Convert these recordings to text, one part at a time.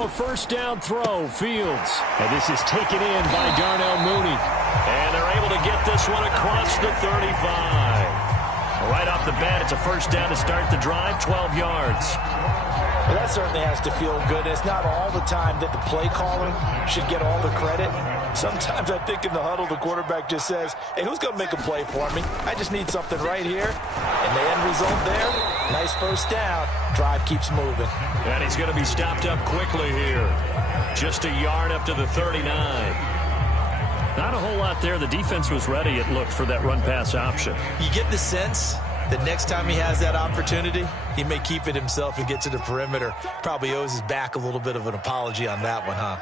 Now a first down throw, Fields. And this is taken in by Darnell Mooney. And they're able to get this one across the 35. Right off the bat, it's a first down to start the drive, 12 yards. Well, that certainly has to feel good. It's not all the time that the play caller should get all the credit. Sometimes I think in the huddle, the quarterback just says, hey, who's going to make a play for me? I just need something right here. And the end result there, nice first down. Drive keeps moving. And he's going to be stopped up quickly here. Just a yard up to the 39. Not a whole lot there. The defense was ready, it looked, for that run-pass option. You get the sense that next time he has that opportunity, he may keep it himself and get to the perimeter. Probably owes his back a little bit of an apology on that one, huh?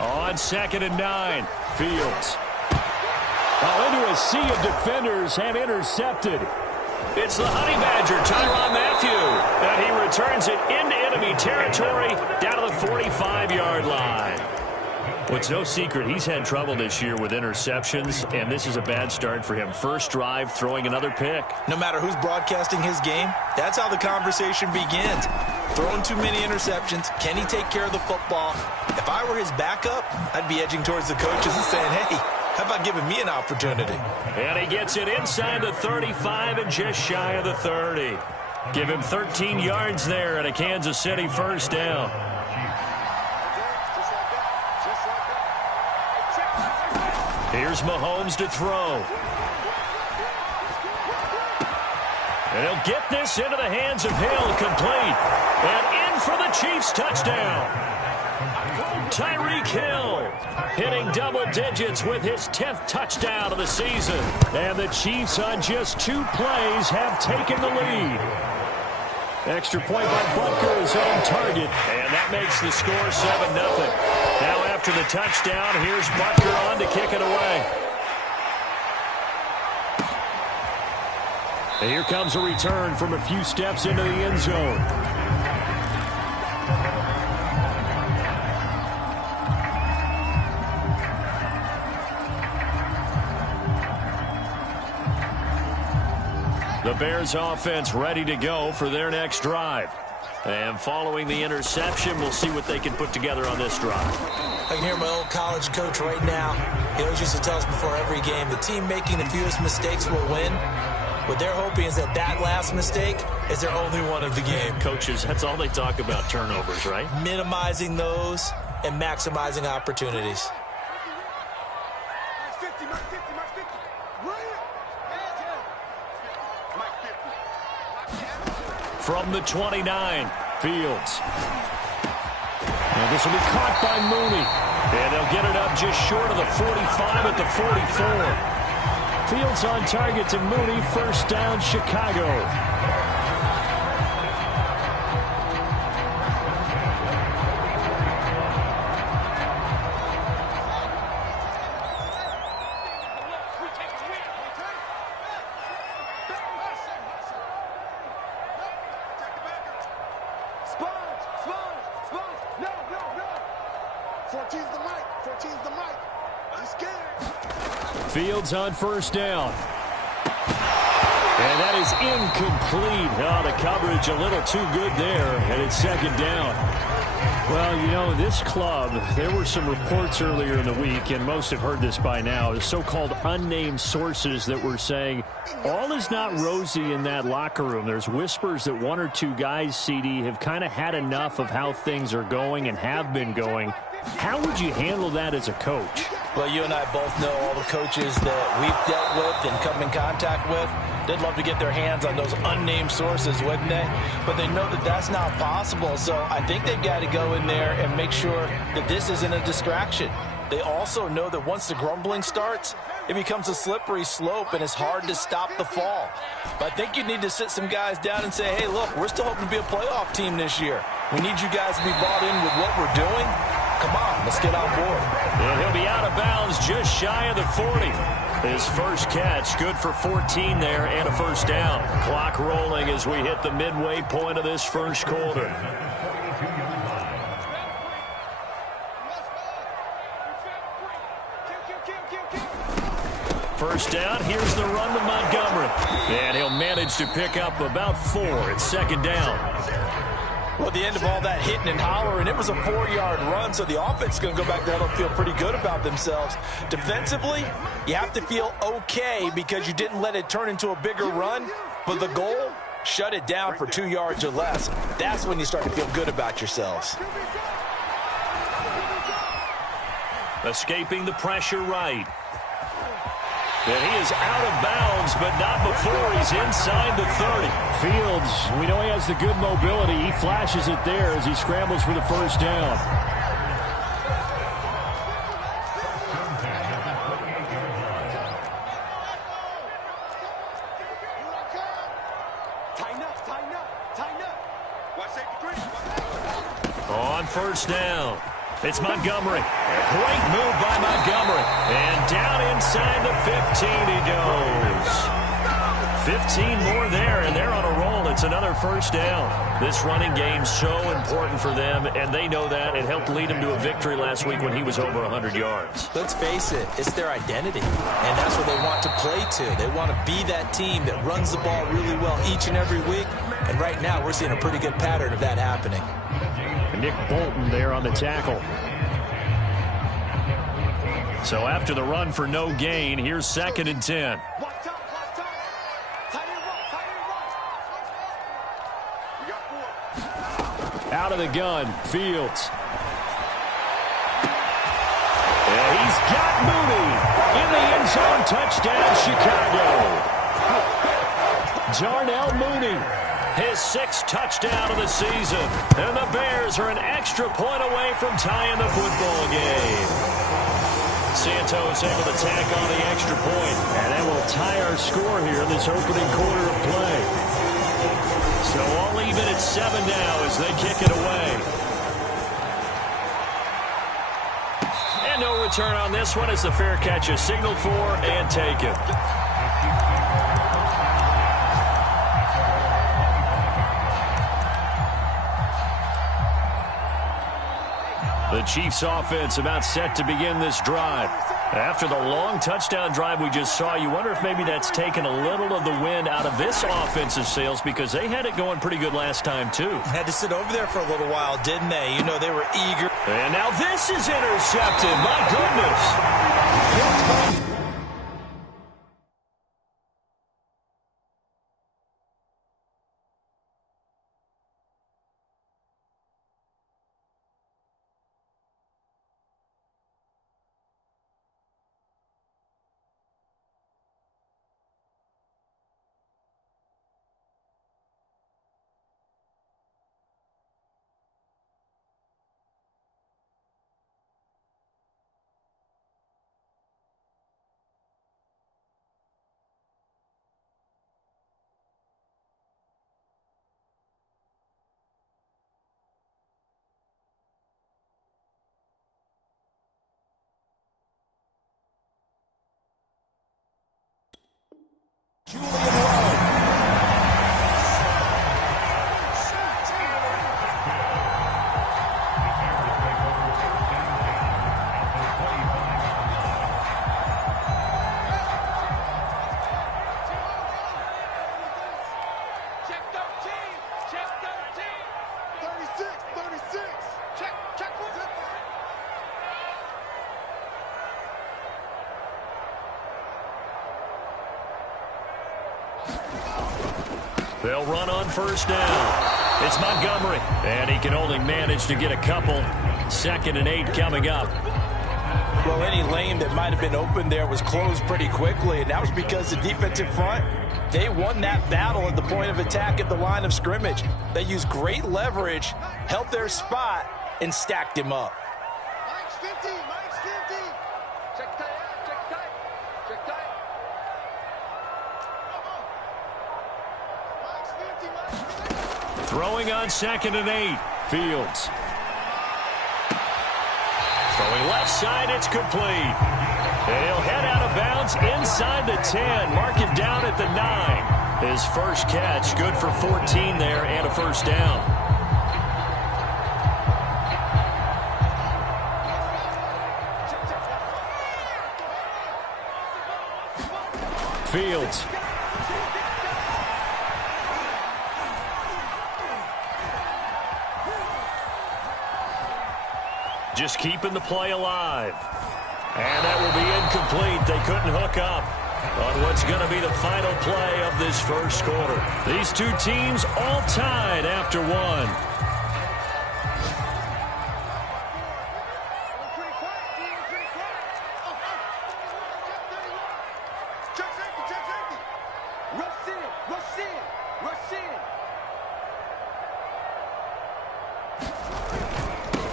On 2nd and 9, Fields. Into a sea of defenders and intercepted. It's the Honey Badger, Tyrann Mathieu. And he returns it into enemy territory down to the 45-yard line. Well, it's no secret he's had trouble this year with interceptions, and this is a bad start for him. First drive, throwing another pick. No matter who's broadcasting his game, that's how the conversation begins. Throwing too many interceptions. Can he take care of the football? If I were his backup, I'd be edging towards the coaches and saying, hey, how about giving me an opportunity? And he gets it inside the 35 and just shy of the 30. Give him 13 yards there and a Kansas City first down. Here's Mahomes to throw. And he'll get this into the hands of Hill, complete. And in for the Chiefs touchdown. Tyreek Hill hitting double digits with his 10th touchdown of the season. And the Chiefs on just 2 plays have taken the lead. Extra point by Butker is on target. And that makes the score 7-0. Now after the touchdown, here's Butker on to kick it away. And here comes a return from a few steps into the end zone. The Bears offense ready to go for their next drive. And following the interception, we'll see what they can put together on this drive. I can hear my old college coach right now. He always used to tell us before every game, the team making the fewest mistakes will win. What they're hoping is that last mistake is their only one of the game. Coaches, that's all they talk about, turnovers, right? Minimizing those and maximizing opportunities. From the 29, Fields. And this will be caught by Mooney. And they'll get it up just short of the 45 at the 44. Fields on target to Mooney. First down, Chicago. Fields on first down. And that is incomplete. Oh, the coverage a little too good there, and it's second down. Well, you know, this club, there were some reports earlier in the week, and most have heard this by now, the so-called unnamed sources that were saying all is not rosy in that locker room. There's whispers that 1 or 2 guys, CD, have kind of had enough of how things are going and have been going. How would you handle that as a coach? Well, you and I both know all the coaches that we've dealt with and come in contact with. They'd love to get their hands on those unnamed sources, wouldn't they? But they know that that's not possible. So I think they've got to go in there and make sure that this isn't a distraction. They also know that once the grumbling starts, it becomes a slippery slope and it's hard to stop the fall. But I think you need to sit some guys down and say, hey, look, we're still hoping to be a playoff team this year. We need you guys to be bought in with what we're doing. Come on, let's get on board. And he'll be out of bounds just shy of the 40. His first catch, good for 14 there and a first down. Clock rolling as we hit the midway point of this first quarter. First down, here's the run to Montgomery. And he'll manage to pick up about 4 at second down. Well, at the end of all that hitting and hollering, it was a 4-yard run, so the offense is going to go back there and feel pretty good about themselves. Defensively, you have to feel okay because you didn't let it turn into a bigger run, but the goal, shut it down for 2 yards or less. That's when you start to feel good about yourselves. Escaping the pressure right. And he is out of bounds, but not before he's inside the 30. Fields, we know he has the good mobility. He flashes it there as he scrambles for the first down. On first down, it's Montgomery. Great move by Montgomery. And down inside the 15 he goes. 15 more there, and they're on a roll. It's another first down. This running game's so important for them, and they know that. It helped lead them to a victory last week when he was over 100 yards. Let's face it, it's their identity, and that's what they want to play to. They want to be that team that runs the ball really well each and every week, and right now we're seeing a pretty good pattern of that happening. Nick Bolton there on the tackle. So after the run for no gain, here's 2nd and 10. Out of the gun, Fields. And he's got Mooney in the end zone. Touchdown, Chicago. Darnell Mooney, his 6th touchdown of the season. And the Bears are an extra point away from tying the football game. Santos able to tack on the extra point. And that will tie our score here in this opening quarter of play. So all even at 7 now as they kick it away. And no return on this one as the fair catch is signaled for and taken. The Chiefs offense about set to begin this drive. After the long touchdown drive we just saw, you wonder if maybe that's taken a little of the wind out of this offensive sails because they had it going pretty good last time too. Had to sit over there for a little while, didn't they? You know, they were eager. And now this is intercepted. My goodness. They'll run on first down. It's Montgomery, and he can only manage to get a couple. 2nd and 8 coming up. Well, any lane that might have been open there was closed pretty quickly, and that was because the defensive front, they won that battle at the point of attack at the line of scrimmage. They used great leverage, held their spot, and stacked him up. Mike's 50, Mike's 50. Check tight, check tight, check tight. Throwing on 2nd and 8. Fields. Throwing left side, it's complete. And he'll head out of bounds inside the 10. Mark it down at the 9. His first catch, good for 14 there and a first down. Fields. just keeping the play alive. And that will be incomplete. They couldn't hook up on what's going to be the final play of this first quarter. These two teams all tied after one.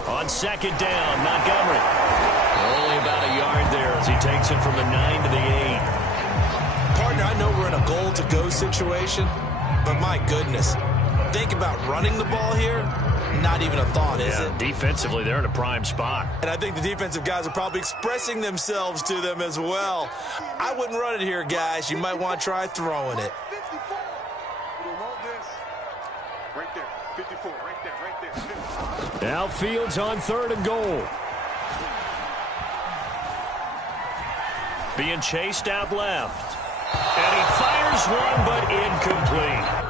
On second down, Montgomery. Only about a yard there as he takes it from the 9 to the 8. Partner, I know we're in a goal-to-go situation, but my goodness, think about running the ball here. Not even a thought, is it? Defensively, they're in a prime spot. And I think the defensive guys are probably expressing themselves to them as well. I wouldn't run it here, guys. You might want to try throwing it. Right there, 54, right there, right there. Now Fields on 3rd and goal. Being chased out left. And he fires one, but incomplete.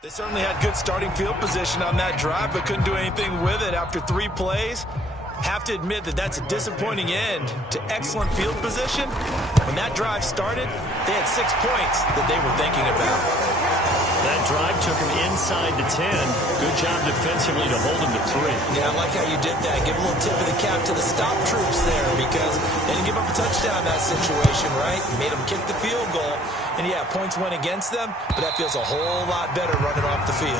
They certainly had good starting field position on that drive, but couldn't do anything with it after 3 plays. Have to admit that that's a disappointing end to excellent field position. When that drive started, they had 6 points that they were thinking about. That drive took him inside the 10. Good job defensively to hold him to 3. Yeah, I like how you did that. Give a little tip of the cap to the stop troops there because they didn't give up a touchdown in that situation, right? Made them kick the field goal. And, yeah, points went against them, but that feels a whole lot better running off the field.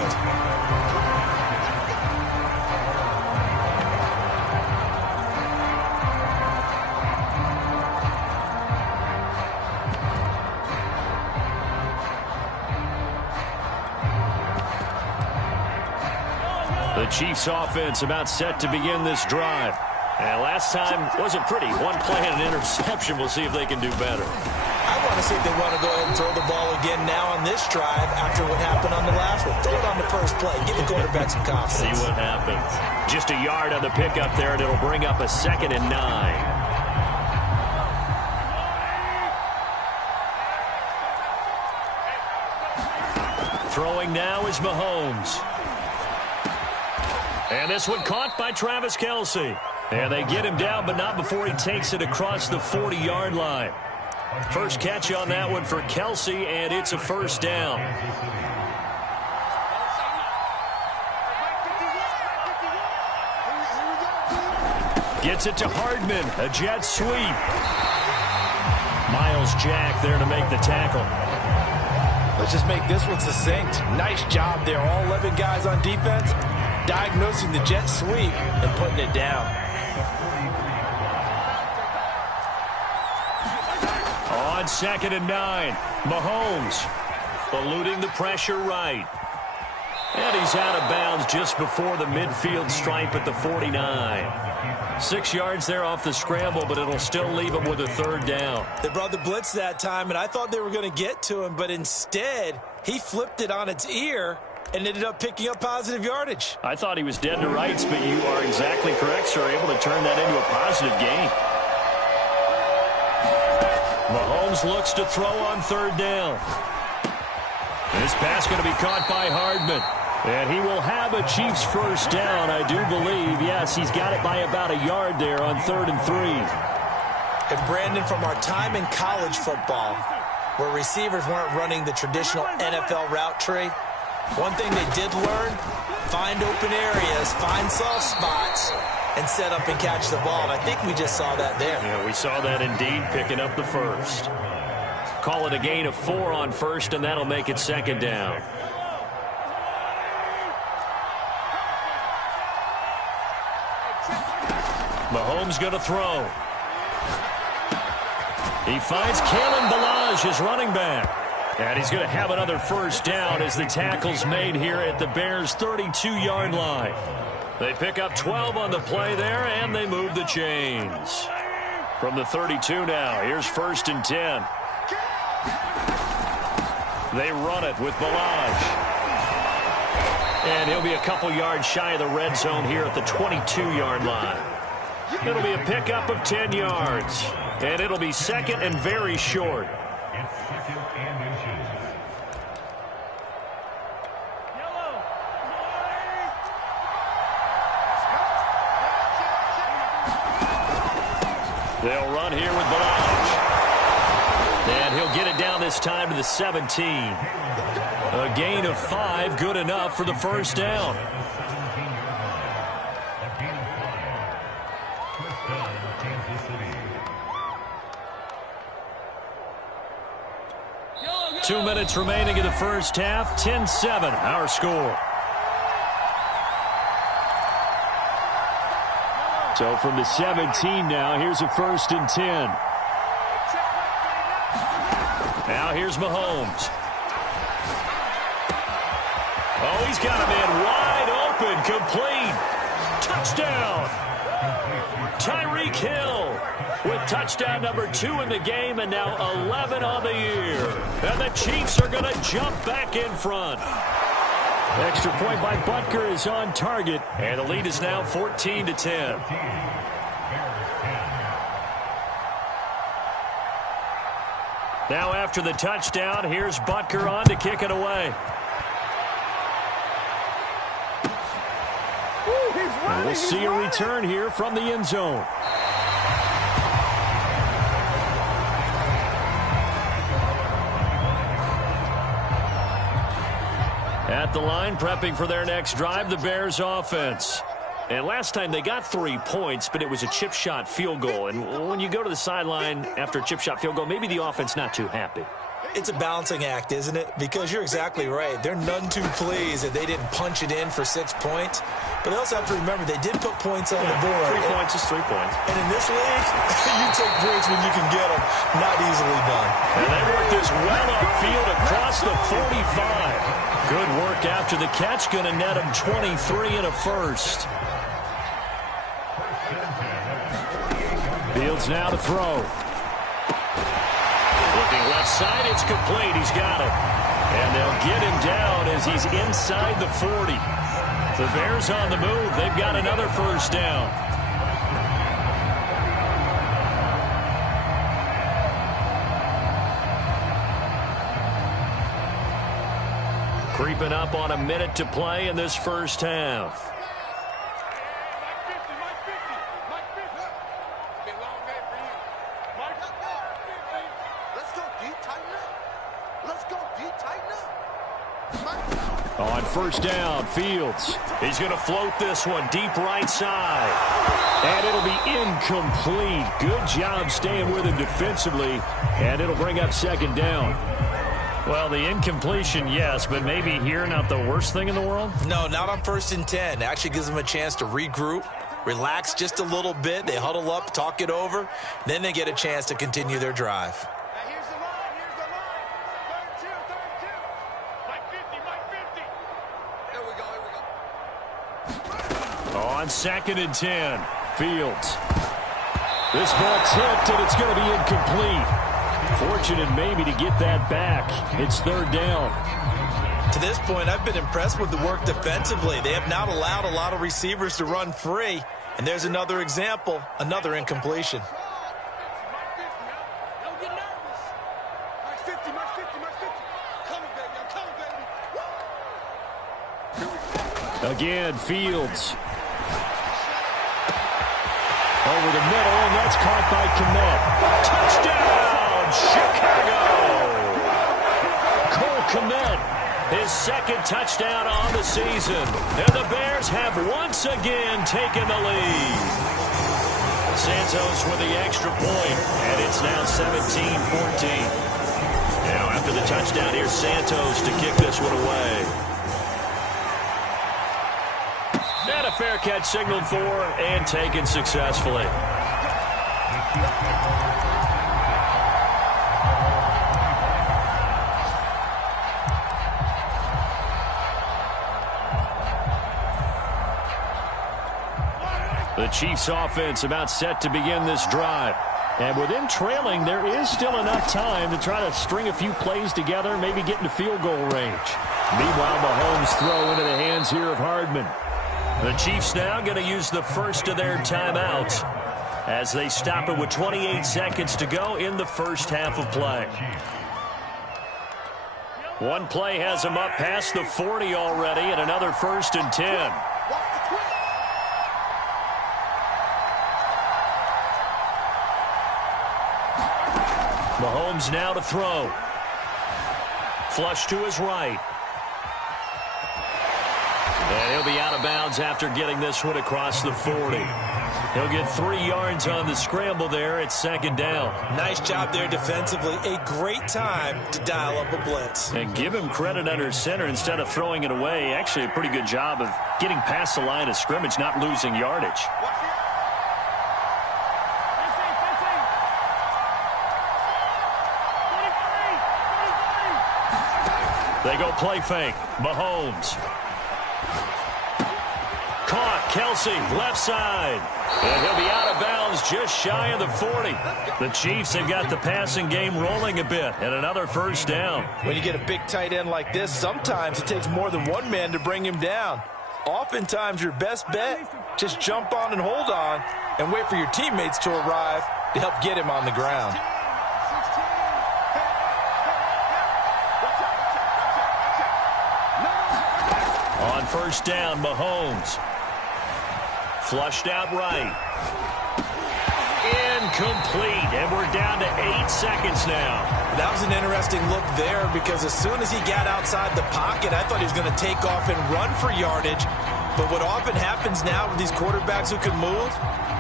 The Chiefs offense about set to begin this drive. And last time wasn't pretty. 1 play and an interception. We'll see if they can do better. I want to see if they want to go ahead and throw the ball again now on this drive after what happened on the last one. Throw it on the first play. Give the quarterback some confidence. See what happens. Just a yard on the pickup there, and it'll bring up a 2nd and 9. Throwing now is Mahomes. And this one caught by Travis Kelce. And they get him down, but not before he takes it across the 40-yard line. First catch on that one for Kelce, and it's a first down. Gets it to Hardman, a jet sweep. Miles Jack there to make the tackle. Let's just make this one succinct. Nice job there. All 11 guys on defense diagnosing the jet sweep and putting it down. On 2nd and 9, Mahomes eluding the pressure right. And he's out of bounds just before the midfield stripe at the 49. 6 yards there off the scramble, but it'll still leave him with a 3rd down. They brought the blitz that time, and I thought they were going to get to him, but instead he flipped it on its ear and ended up picking up positive yardage. I thought he was dead to rights, but you are exactly correct, sir. Able to turn that into a positive gain. Mahomes looks to throw on 3rd down. This pass going to be caught by Hardman. And he will have a Chiefs first down, I do believe. Yes, he's got it by about a yard there on 3rd and 3. And Brandon, from our time in college football, where receivers weren't running the traditional NFL route tree, one thing they did learn, find open areas, find soft spots, and set up and catch the ball. And I think we just saw that there. Yeah, we saw that indeed, picking up the first. Call it a gain of 4 on 1st, and that'll make it 2nd down. Mahomes going to throw. He finds Kalen Ballage, his running back. And he's going to have another first down as the tackle's made here at the Bears' 32-yard line. They pick up 12 on the play there, and they move the chains. From the 32 now, here's 1st and 10. They run it with Balaj. And he'll be a couple yards shy of the red zone here at the 22-yard line. It'll be a pickup of 10 yards. And it'll be 2nd and very short. They'll run here with Balaj. And he'll get it down this time to the 17. A gain of 5, good enough for the 1st down. Two minutes remaining in the first half. 10-7, our score. So from the 17 now, here's a 1st and 10. Now here's Mahomes. Oh, he's got a man wide open, complete. Touchdown. Tyreek Hill with touchdown number 2 in the game and now 11 on the year. And the Chiefs are going to jump back in front. Extra point by Butker is on target. And the lead is now 14-10. Now after the touchdown, here's Butker on to kick it away. And we'll see a return here from the end zone. At the line, prepping for their next drive, the Bears offense. And last time they got 3 points, but it was a chip shot field goal. And when you go to the sideline after a chip shot field goal, maybe the offense not too happy. It's a balancing act, isn't it? Because you're exactly right. They're none too pleased that they didn't punch it in for 6 points. But they also have to remember they did put points on the board. 3 points is 3 points. And in this league, you take breaks when you can get them. Not easily done. And they work this well upfield across the 45. Good work after the catch. Going to net him 23 and a first. Fields now to throw. Looking left side, it's complete. He's got it. And they'll get him down as he's inside the 40. The Bears on the move. They've got another 1st down. Creeping up on a minute to play in this first half. On 1st down, Fields. He's going to float this one deep right side. And it'll be incomplete. Good job staying with him defensively. And it'll bring up 2nd down. Well, the incompletion, yes, but maybe here not the worst thing in the world? No, not on 1st and 10. It actually gives them a chance to regroup, relax just a little bit. They huddle up, talk it over. Then they get a chance to continue their drive. Here's the line. Here's the line. Third and 2. Mike 50. Here we go. On 2nd and 10, Fields. This ball tipped, and it's going to be incomplete. Fortunate maybe to get that back. It's 3rd down. To this point, I've been impressed with the work defensively. They have not allowed a lot of receivers to run free. And there's another example, another incompletion. Don't get nervous. Mike 50. Coming, baby. Again, Fields. Over the middle, and that's caught by Kmet. Touchdown, Chicago! Cole Kmet, his 2nd touchdown on the season. And the Bears have once again taken the lead. Santos with the extra point, and it's now 17-14. Now after the touchdown, here's Santos to kick this one away. And a fair catch signaled for and taken successfully. The Chiefs offense about set to begin this drive. And with them trailing, there is still enough time to try to string a few plays together, maybe get into field goal range. Meanwhile, Mahomes throw into the hands here of Hardman. The Chiefs now going to use the first of their timeouts as they stop it with 28 seconds to go in the first half of play. One play has them up past the 40 already, and another 1st and 10. Mahomes now to throw. Flush to his right. And he'll be out of bounds after getting this one across the 40. He'll get 3 yards on the scramble there at 2nd down. Nice job there defensively. A great time to dial up a blitz. And give him credit under center instead of throwing it away. Actually, a pretty good job of getting past the line of scrimmage, not losing yardage. They go play fake. Mahomes. Caught. Kelsey, left side. And he'll be out of bounds just shy of the 40. The Chiefs have got the passing game rolling a bit, and another 1st down. When you get a big tight end like this, sometimes it takes more than one man to bring him down. Oftentimes, your best bet, just jump on and hold on and wait for your teammates to arrive to help get him on the ground. On 1st down, Mahomes. Flushed out right. Incomplete, and we're down to 8 seconds now. That was an interesting look there because as soon as he got outside the pocket, I thought he was going to take off and run for yardage. But what often happens now with these quarterbacks who can move,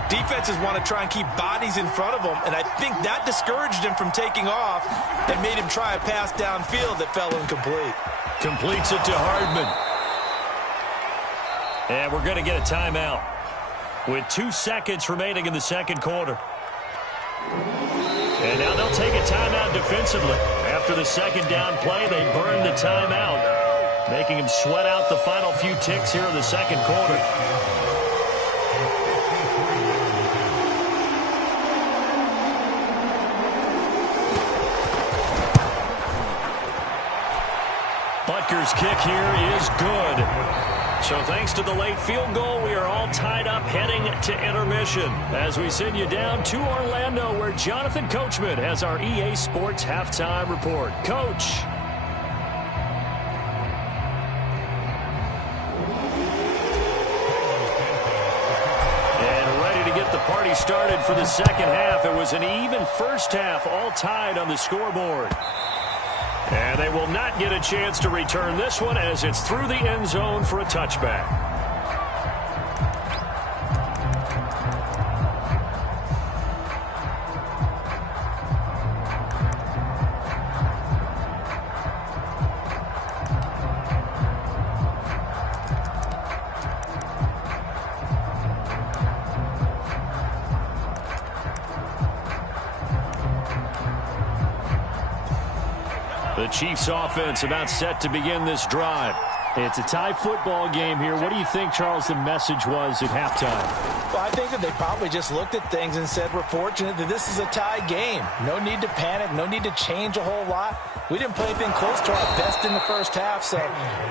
defenses want to try and keep bodies in front of them, and I think that discouraged him from taking off and made him try a pass downfield that fell incomplete. Completes it to Hardman. And we're going to get a timeout with 2 seconds remaining in the 2nd quarter. And now they'll take a timeout defensively. After the 2nd down play, they burn the timeout, making him sweat out the final few ticks here in the 2nd quarter. Butker's kick here is good. So thanks to the late field goal, we are all tied up heading to intermission as we send you down to Orlando where Jonathan Coachman has our EA Sports halftime report. Coach. And ready to get the party started for the 2nd half. It was an even 1st half, all tied on the scoreboard. And they will not get a chance to return this one as it's through the end zone for a touchback. The Chiefs offense about set to begin this drive. It's a tie football game here. What do you think, Charles, the message was at halftime? Well, I think that they probably just looked at things and said, we're fortunate that this is a tie game. No need to panic. No need to change a whole lot. We didn't play anything close to our best in the 1st half, so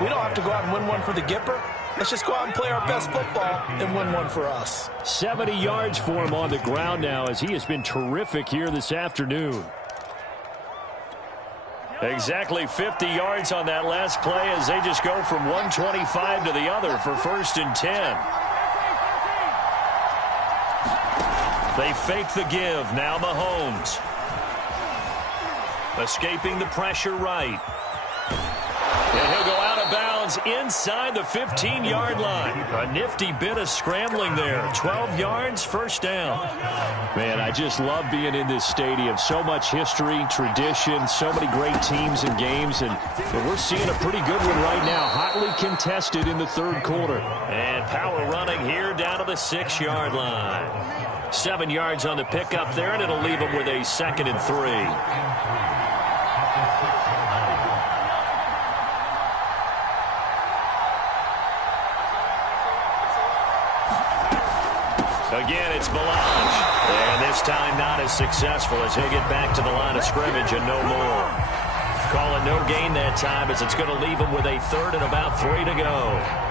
we don't have to go out and win one for the Gipper. Let's just go out and play our best football and win one for us. 70 yards for him on the ground now as he has been terrific here this afternoon. Exactly 50 yards on that last play as they just go from 125 to the other for 1st and 10. They fake the give. Now Mahomes. Escaping the pressure right. And he'll go out of bounds inside the 15-yard line. A nifty bit of scrambling there. 12 yards, 1st down. Man, I just love being in this stadium. So much history, tradition, so many great teams and games. And we're seeing a pretty good one right now. Hotly contested in the 3rd quarter. And power running here down to the 6-yard line. 7 yards on the pickup there, and it'll leave them with a 2nd and 3. Again, it's Melange. And This time not as successful as he'll get back to the line of scrimmage and no more. Call it no gain that time as it's going to leave him with a third and about 3 to go.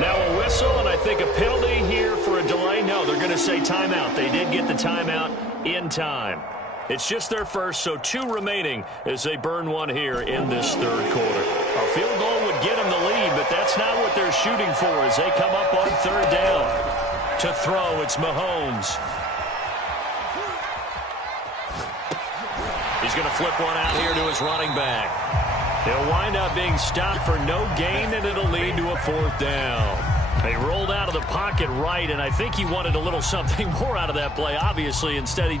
Now a whistle, and I think a penalty here for a delay. No, they're going to say timeout. They did get the timeout in time. It's just their first, so 2 remaining as they burn one here in this third quarter. A field goal would get them the lead, but that's not what they're shooting for as they come up on third down. To throw, it's Mahomes. He's going to flip one out here to his running back. He'll wind up being stopped for no gain, and it'll lead to a 4th down. They rolled out of the pocket right, and I think he wanted a little something more out of that play. Obviously, instead, he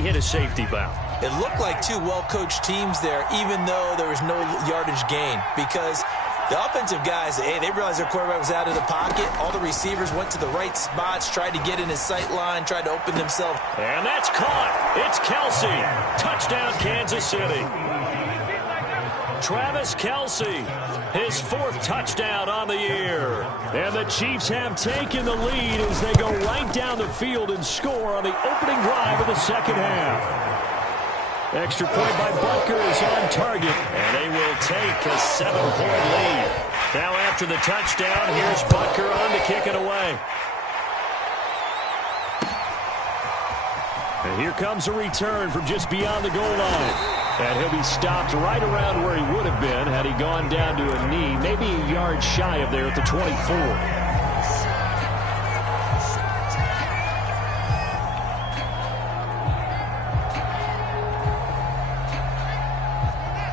hit a safety valve. It looked like 2 well-coached teams there, even though there was no yardage gain, because the offensive guys, they realized their quarterback was out of the pocket. All the receivers went to the right spots, tried to get in his sight line, tried to open themselves. And that's caught. It's Kelsey. Touchdown, Kansas City. Travis Kelsey, his 4th touchdown on the year. And the Chiefs have taken the lead as they go right down the field and score on the opening drive of the second half. Extra point by Butker is on target. And they will take a 7-point lead. Now after the touchdown, here's Butker on to kick it away. And here comes a return from just beyond the goal line. And he'll be stopped right around where he would have been had he gone down to a knee, maybe a yard shy of there at the 24.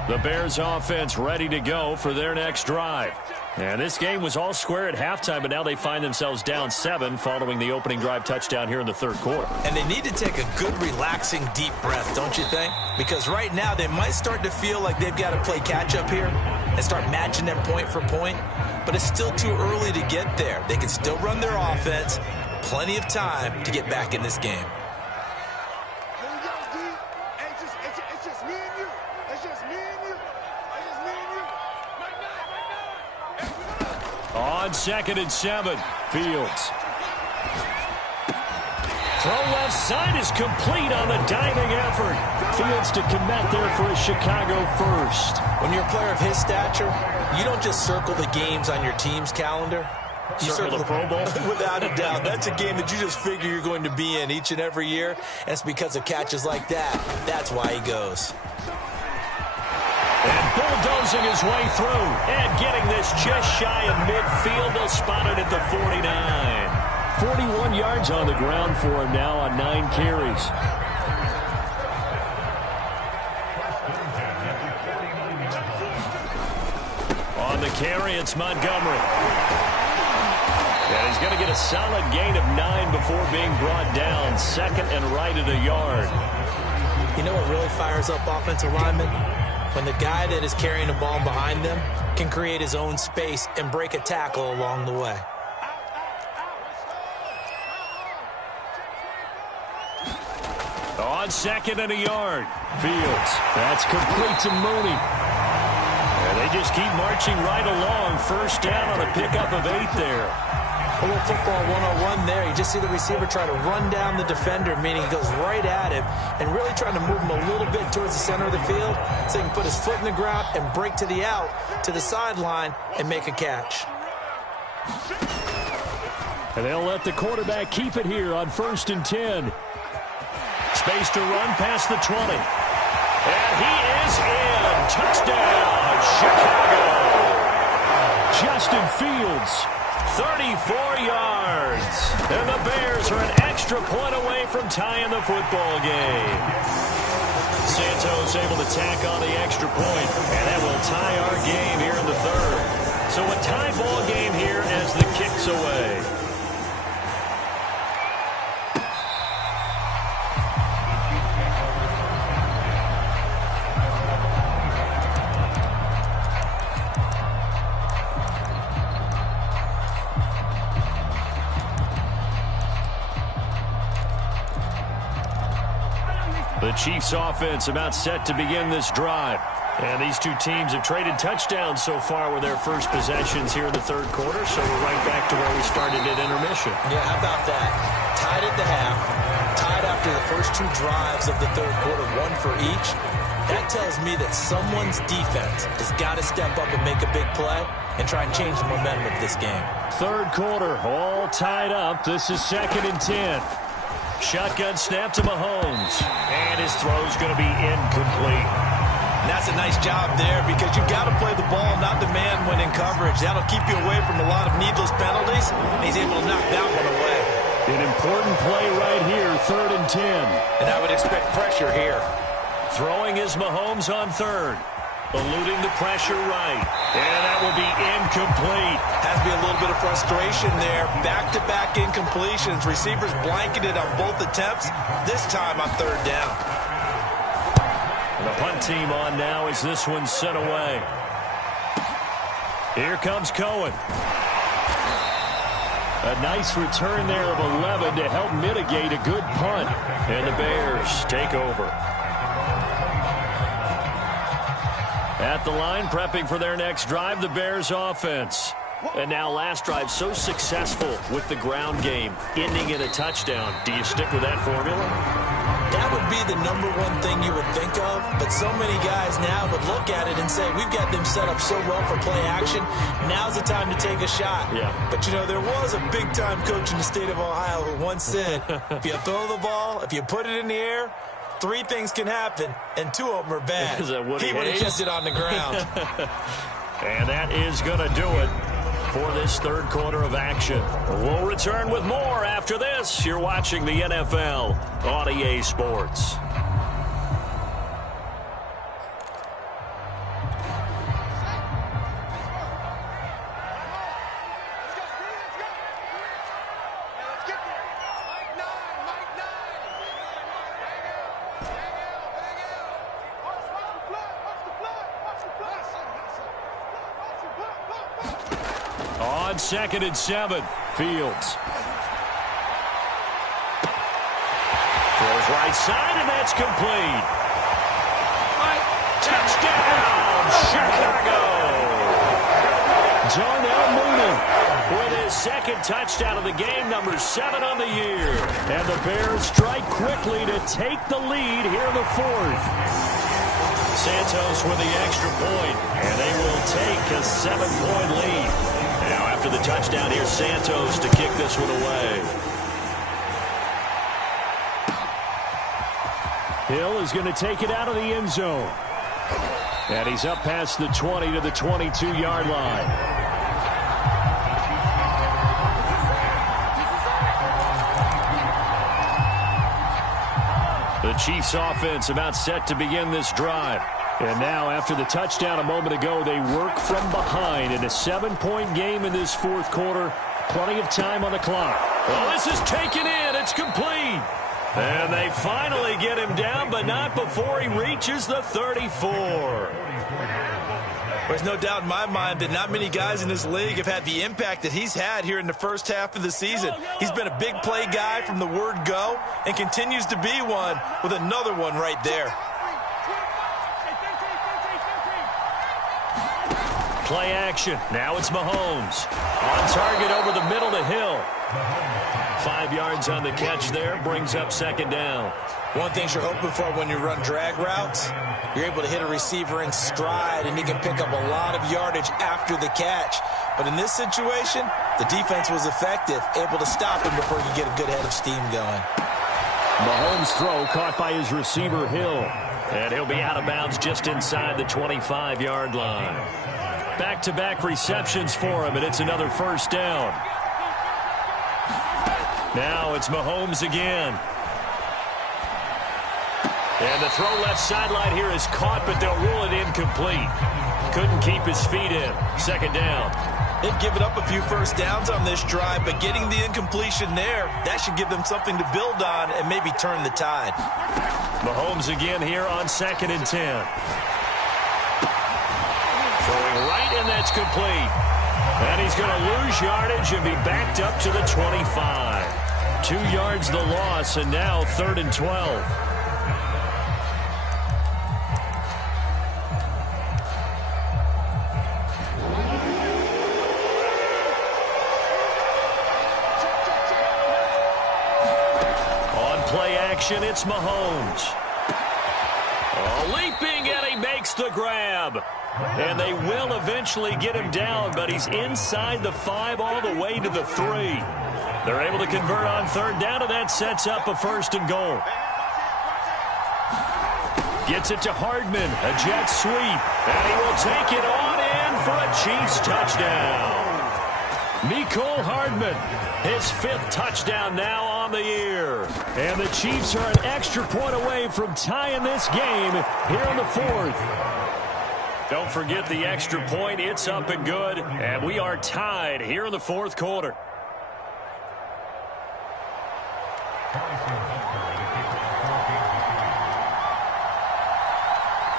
The Bears offense ready to go for their next drive. And this game was all square at halftime, but now they find themselves down 7 following the opening drive touchdown here in the third quarter. And they need to take a good, relaxing, deep breath, don't you think? Because right now they might start to feel like they've got to play catch-up here and start matching them point for point. But it's still too early to get there. They can still run their offense. Plenty of time to get back in this game. It's just me and you. It's just me and you. It's just me and you. On 2nd and 7, Fields. Throw left side is complete on the diving effort. Fields to commit there for a Chicago first. When you're a player of his stature, you don't just circle the games on your team's calendar. You Circle the Pro Bowl? Without a doubt. That's a game that you just figure you're going to be in each and every year. And it's because of catches like that. That's why he goes. And bulldozing his way through. And getting this just shy of midfield. They'll spot it at the 49. 41 yards on the ground for him now on 9 carries. On the carry, it's Montgomery. And he's going to get a solid gain of 9 before being brought down. 2nd and right at a yard. You know what really fires up offensive linemen? When the guy that is carrying the ball behind them can create his own space and break a tackle along the way. On 2nd and a yard, Fields. That's complete to Mooney. And they just keep marching right along. First down on a pickup of 8 there. A little football 101 there. You just see the receiver try to run down the defender, meaning he goes right at him and really trying to move him a little bit towards the center of the field so he can put his foot in the ground and break to the out, to the sideline, and make a catch. And they'll let the quarterback keep it here on 1st and 10. Space to run past the 20. And he is in. Touchdown, Chicago. Justin Fields. 34 yards. And the Bears are an extra point away from tying the football game. Santos able to tack on the extra point, and that will tie our game here in the third. So a tie ball game here as the kick's away. Chiefs offense about set to begin this drive. And these two teams have traded touchdowns so far with their first possessions here in the third quarter, so we're right back to where we started at intermission. Yeah, how about that? Tied at the half, tied after the first two drives of the third quarter, one for each. That tells me that someone's defense has got to step up and make a big play and try and change the momentum of this game. Third quarter, all tied up. This is 2nd and 10. Shotgun snap to Mahomes, and his throw's going to be incomplete. And that's a nice job there because you've got to play the ball, not the man when in coverage. That'll keep you away from a lot of needless penalties, and he's able to knock that one away. An important play right here, 3rd and 10. And I would expect pressure here. Throwing is Mahomes on third. Eluding the pressure right. And that will be incomplete. Has to be a little bit of frustration there. Back-to-back incompletions. Receivers blanketed on both attempts, this time on third down. The punt team on now as this one's sent away. Here comes Cohen. A nice return there of 11 to help mitigate a good punt. And the Bears take over. At the line, prepping for their next drive, the Bears offense. And now last drive so successful with the ground game, ending in a touchdown. Do you stick with that formula? That would be the number one thing you would think of, but so many guys now would look at it and say, we've got them set up so well for play action, now's the time to take a shot. Yeah. But, you know, there was a big-time coach in the state of Ohio who once said, if you throw the ball, if you put it in the air, 3 things can happen, and 2 of them are bad. Is that Woody he would have Hayes? kept it on the ground. And that is going to do it for this third quarter of action. We'll return with more after this. You're watching the NFL on EA Sports. On 2nd and 7, Fields. Throws right side, and that's complete. Touchdown, Chicago! Darnell Mooney with his 2nd touchdown of the game, number 7 on the year. And the Bears strike quickly to take the lead here in the 4th. Santos with the extra point, and they will take a 7-point lead. Now after the touchdown, here's Santos to kick this one away. Hill is going to take it out of the end zone. And he's up past the 20 to the 22-yard line. The Chiefs offense about set to begin this drive. And now after the touchdown a moment ago, they work from behind in a 7-point game in this 4th quarter. Plenty of time on the clock. Well, this is taken in. It's complete. And they finally get him down, but not before he reaches the 34. There's no doubt in my mind that not many guys in this league have had the impact that he's had here in the first half of the season. He's been a big play guy from the word go and continues to be one with another one right there. Play action. Now it's Mahomes. On target over the middle to Hill. 5 yards on the catch there. Brings up 2nd down. One thing you're hoping for when you run drag routes, you're able to hit a receiver in stride, and he can pick up a lot of yardage after the catch. But in this situation, the defense was effective, able to stop him before he could get a good head of steam going. Mahomes' throw caught by his receiver, Hill. And he'll be out of bounds just inside the 25-yard line. Back-to-back receptions for him, and it's another 1st down. Now it's Mahomes again. And the throw left sideline here is caught, but they'll rule it incomplete. Couldn't keep his feet in. 2nd down. They've given up a few 1st downs on this drive, but getting the incompletion there, that should give them something to build on and maybe turn the tide. Mahomes again here on 2nd and 10. Throwing right, and that's complete. And he's going to lose yardage and be backed up to the 25. 2 yards the loss, and now 3rd and 12. action. It's Mahomes. Leaping, and he makes the grab. And they will eventually get him down, but he's inside the 5 all the way to the 3. They're able to convert on 3rd down, and that sets up a 1st and goal. Gets it to Hardman, a jet sweep, and he will take it on in for a Chiefs touchdown. Mecole Hardman, his 5th touchdown now on the year. And the Chiefs are an extra point away from tying this game here in the 4th. Don't forget the extra point. It's up and good, and we are tied here in the 4th quarter.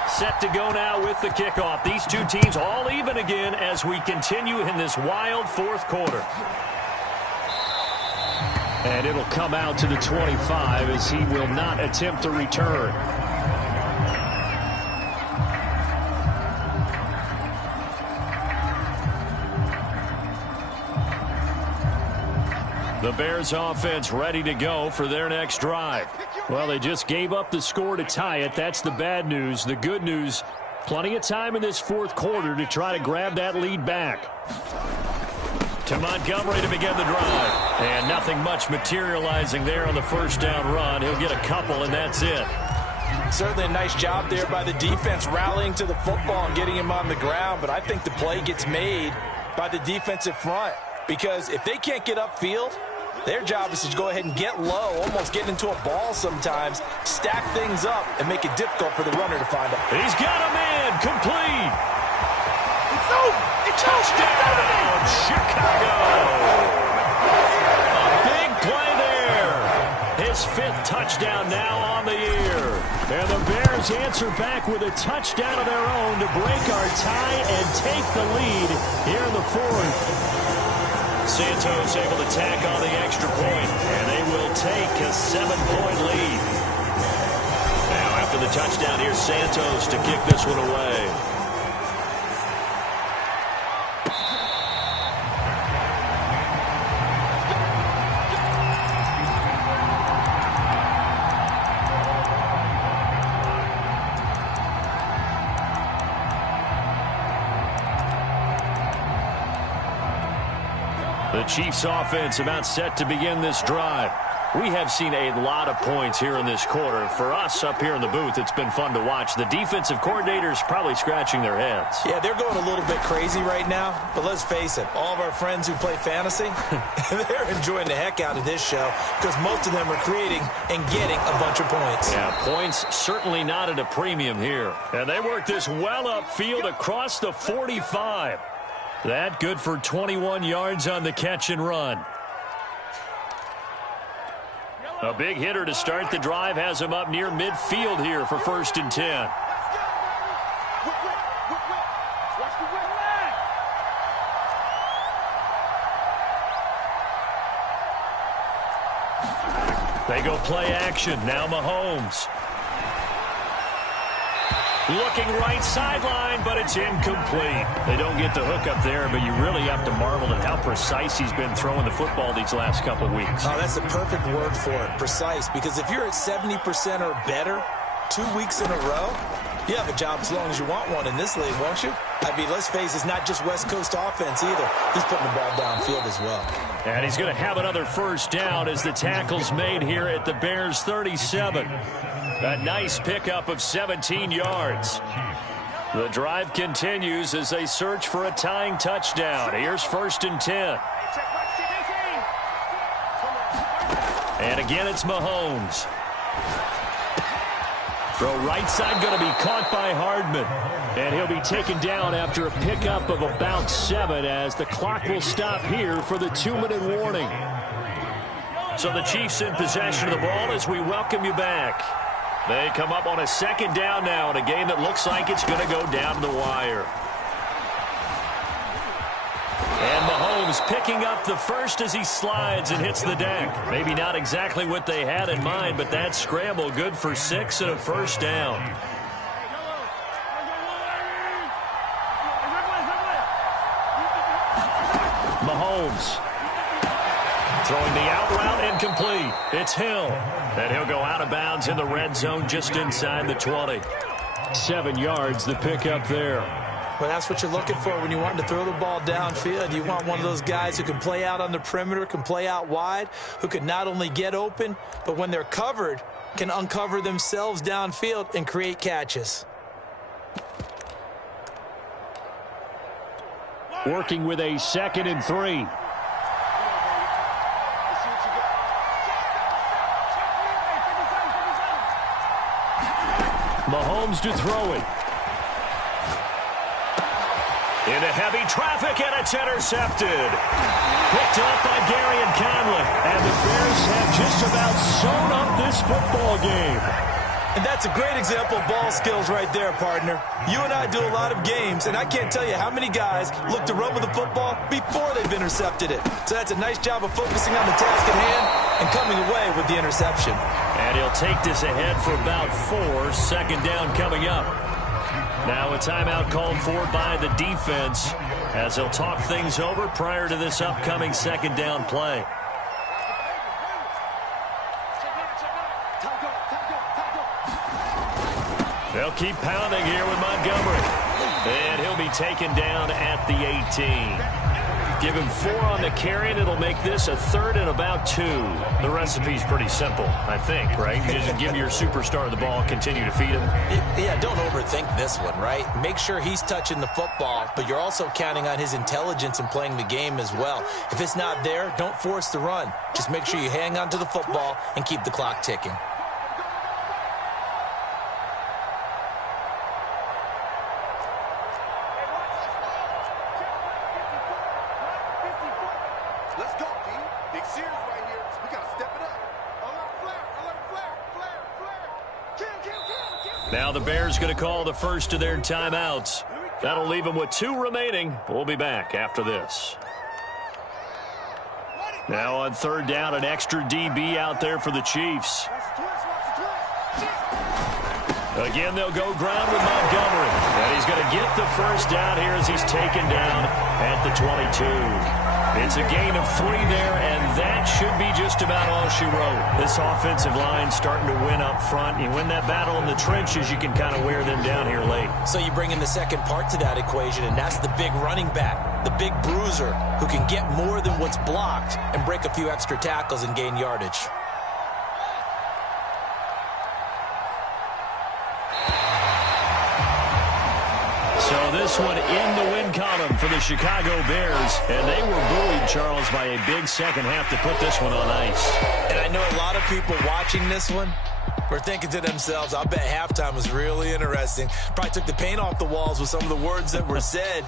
Set to go now with the kickoff. These two teams all even again as we continue in this wild 4th quarter. And it'll come out to the 25 as he will not attempt to return. The Bears offense ready to go for their next drive. Well, they just gave up the score to tie it. That's the bad news. The good news, plenty of time in this 4th quarter to try to grab that lead back. To Montgomery to begin the drive. And nothing much materializing there on the 1st down run. He'll get a couple, and that's it. Certainly a nice job there by the defense rallying to the football and getting him on the ground. But I think the play gets made by the defensive front. Because if they can't get upfield, their job is to go ahead and get low, almost get into a ball sometimes, stack things up, and make it difficult for the runner to find him. He's got a man, complete. Touchdown, Chicago. A big play there. His 5th touchdown now on the year. And the Bears answer back with a touchdown of their own to break our tie and take the lead here in the 4th. Santos able to tack on the extra point, and they will take a 7-point lead. Now after the touchdown, here's Santos to kick this one away. The Chiefs offense about set to begin this drive. We have seen a lot of points here in this quarter. For us up here in the booth, it's been fun to watch. The defensive coordinators probably scratching their heads. Yeah, they're going a little bit crazy right now. But let's face it, all of our friends who play fantasy, they're enjoying the heck out of this show because most of them are creating and getting a bunch of points. Yeah, points certainly not at a premium here. And they work this well upfield across the 45. That good for 21 yards on the catch and run. A big hitter to start the drive has him up near midfield here for 1st and 10. They go play action. Now Mahomes. Looking right sideline, but it's incomplete. They don't get the hook up there, but you really have to marvel at how precise he's been throwing the football these last couple weeks. Oh, that's the perfect word for it, precise, because if you're at 70% or better 2 weeks in a row, you have a job as long as you want one in this league, won't you? I mean, let's face it, it's not just West Coast offense either. He's putting the ball downfield as well. And he's going to have another 1st down as the tackle's made here at the Bears' 37. A nice pickup of 17 yards. The drive continues as they search for a tying touchdown. Here's 1st and 10. And again, it's Mahomes. Throw right side going to be caught by Hardman. And he'll be taken down after a pickup of about 7 as the clock will stop here for the 2-minute warning. So the Chiefs in possession of the ball as we welcome you back. They come up on a 2nd down now in a game that looks like it's going to go down to the wire. And Mahomes picking up the 1st as he slides and hits the deck. Maybe not exactly what they had in mind, but that scramble good for 6 and a 1st down. Mahomes. Throwing the out route incomplete. It's Hill. And he'll go out of bounds in the red zone just inside the 20. 7 yards, the pickup there. Well, that's what you're looking for when you want to throw the ball downfield. You want one of those guys who can play out on the perimeter, can play out wide, who can not only get open, but when they're covered, can uncover themselves downfield and create catches. Working with a 2nd and 3. Mahomes to throw it. Into heavy traffic, and it's intercepted. Picked up by Gary and Conley. And the Bears have just about sewn up this football game. And that's a great example of ball skills right there, partner. You and I do a lot of games, and I can't tell you how many guys look to run with the football before they've intercepted it. So that's a nice job of focusing on the task at hand and coming away with the interception. And he'll take this ahead for about 4. 2nd down coming up. Now a timeout called for by the defense as they'll talk things over prior to this upcoming 2nd down play. They'll keep pounding here with Montgomery. And he'll be taken down at the 18. Give him 4 on the carry, and it'll make this a 3rd and about 2. The recipe's pretty simple, I think, right? You just give your superstar the ball, continue to feed him. Yeah, don't overthink this one, right? Make sure he's touching the football, but you're also counting on his intelligence in playing the game as well. If it's not there, don't force the run. Just make sure you hang on to the football and keep the clock ticking. Let's go, D. Big series right here. We got to step it up. Alert flare, flare. Kill. Now the Bears going to call the first of their timeouts. That'll leave them with 2 remaining. We'll be back after this. Now on 3rd down, an extra DB out there for the Chiefs. Again, they'll go ground with Montgomery. And he's going to get the first down here as he's taken down at the 22. It's a gain of 3 there, and that should be just about all she wrote. This offensive line starting to win up front. You win that battle in the trenches, you can kind of wear them down here late. So you bring in the second part to that equation, and that's the big running back, the big bruiser, who can get more than what's blocked and break a few extra tackles and gain yardage. So this one in the win column for the Chicago Bears. And they were buoyed, Charles, by a big second half to put this one on ice. And I know a lot of people watching this one were thinking to themselves, I bet halftime was really interesting. Probably took the paint off the walls with some of the words that were said.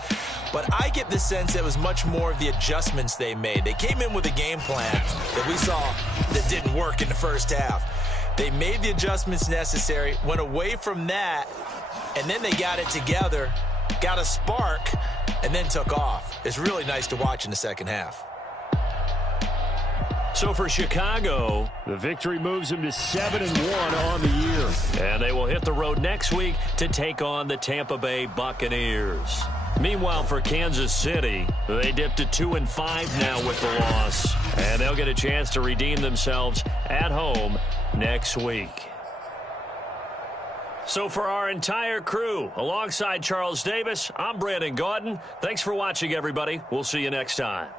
But I get the sense it was much more of the adjustments they made. They came in with a game plan that we saw that didn't work in the first half. They made the adjustments necessary, went away from that, and then they got it together, got a spark, and then took off. It's really nice to watch in the second half. So for Chicago, the victory moves them to 7-1 on the year. And they will hit the road next week to take on the Tampa Bay Buccaneers. Meanwhile, for Kansas City, they dipped to 2-5 now with the loss. And they'll get a chance to redeem themselves at home next week. So for our entire crew, alongside Charles Davis, I'm Brandon Gaudin. Thanks for watching, everybody. We'll see you next time.